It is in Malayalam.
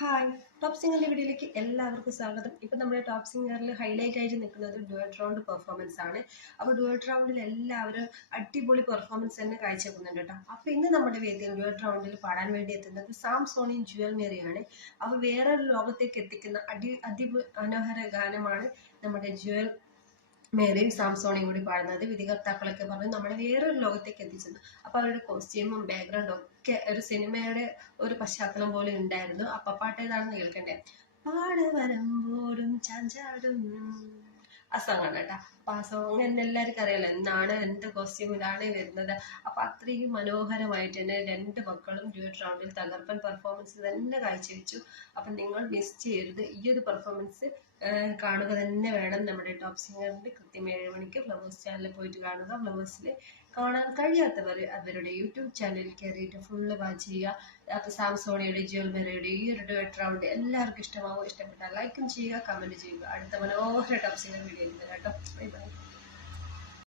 ഹായ്. ടോപ് സിംഗറിന്റെ വീഡിയോയിലേക്ക് എല്ലാവർക്കും സ്വാഗതം. ഇപ്പം നമ്മുടെ ടോപ്പ് സിംഗറിൽ ഹൈലൈറ്റ് ആയിട്ട് നിൽക്കുന്നത് ഡുവറ്റ് റൗണ്ട് പെർഫോമൻസ് ആണ്. അപ്പോൾ ഡുവറ്റ് റൗണ്ടിൽ എല്ലാവരും അടിപൊളി പെർഫോമൻസ് തന്നെ കാഴ്ചവെക്കുന്നുണ്ട് കേട്ടോ. അപ്പോൾ ഇന്ന് നമ്മുടെ വേദിയിൽ ഡുവറ്റ് റൗണ്ടിൽ പാടാൻ വേണ്ടി എത്തുന്നത് സാം സോണിയും ജുവൽ മേറിയാണ് അപ്പോൾ വേറൊരു ലോകത്തേക്ക് എത്തിക്കുന്ന അടി അതിമനോഹര ഗാനമാണ് നമ്മുടെ ജുവൽ മേരിയും സാംസോണയും കൂടി പാടുന്നത് വിധികർത്താക്കളൊക്കെ പറഞ്ഞു നമ്മളെ വേറൊരു ലോകത്തേക്ക് എത്തിച്ചിരുന്നു അപ്പൊ അവരുടെ കോസ്റ്റ്യൂമും ബാക്ക്ഗ്രൗണ്ടും ഒക്കെ ഒരു സിനിമയുടെ ഒരു പശ്ചാത്തലം പോലെ ഉണ്ടായിരുന്നു. അപ്പൊ പാട്ട് ഏതാണെന്ന് കേൾക്കണ്ടേ? പാട് വരുമ്പോഴും ചാഞ്ചാടും. ആണ് കേട്ടോ. അപ്പൊ ആ എന്ന് എല്ലാവർക്കും അറിയാലോ എന്താണ് എന്ത് കോസ്റ്റ്യൂമിലാണ് വരുന്നത്. അപ്പൊ അത്രയും മനോഹരമായിട്ട് തന്നെ രണ്ട് മക്കളും ഡ്യൂട്ട് റൗണ്ടിൽ തകർപ്പൻ പെർഫോമൻസ് തന്നെ കാഴ്ചവെച്ചു. അപ്പൊ നിങ്ങൾ മിസ് ചെയ്യരുത്. ഈ ഒരു പെർഫോമൻസ് കാണുക തന്നെ വേണം നമ്മുടെ ടോപ്പ് സിംഗറിന്റെ കൃത്യം ഏഴ് മണിക്ക് ഫ്ലവേഴ്സ് ചാനലിൽ പോയിട്ട് കാണുക. ഫ്ലവേഴ്സിൽ കാണാൻ കഴിയാത്തവർ അവരുടെ യൂട്യൂബ് ചാനലിൽ കയറിയിട്ട് ഫുള്ള് വാച്ച് ചെയ്യുക. അപ്പൊ സാംസോണിയുടെ ജ്വൽമെറിയുടെ ഈ ഒരു ഡുവറ്റ് റൗണ്ട് എല്ലാവർക്കും ഇഷ്ടമാവും. ഇഷ്ടപ്പെട്ടാൽ ലൈക്കും ചെയ്യുക കമന്റ് ചെയ്യുക. അടുത്ത മനോഹര ടോപ്പ് സിംഗർ വീഡിയോയിൽ കേട്ടോ ബൈ ബൈ